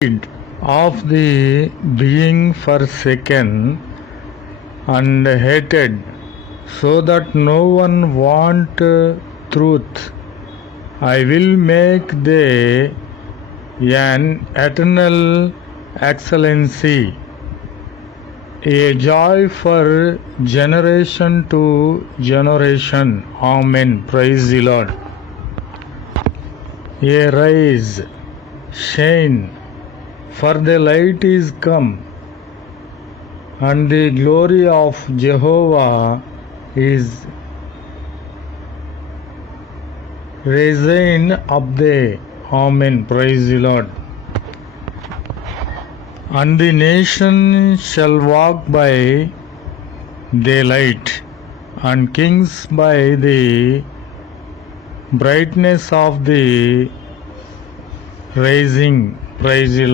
of the being forsaken and hated, so that no one want truth. I will make thee an eternal excellency, a joy for generation to generation. Amen. Praise the Lord. Arise, shine, for the light is come, and the glory of Jehovah is risen up there. Amen. Praise the Lord. And the nation shall walk by the light, and kings by the brightness of the rising. Praise the Lord.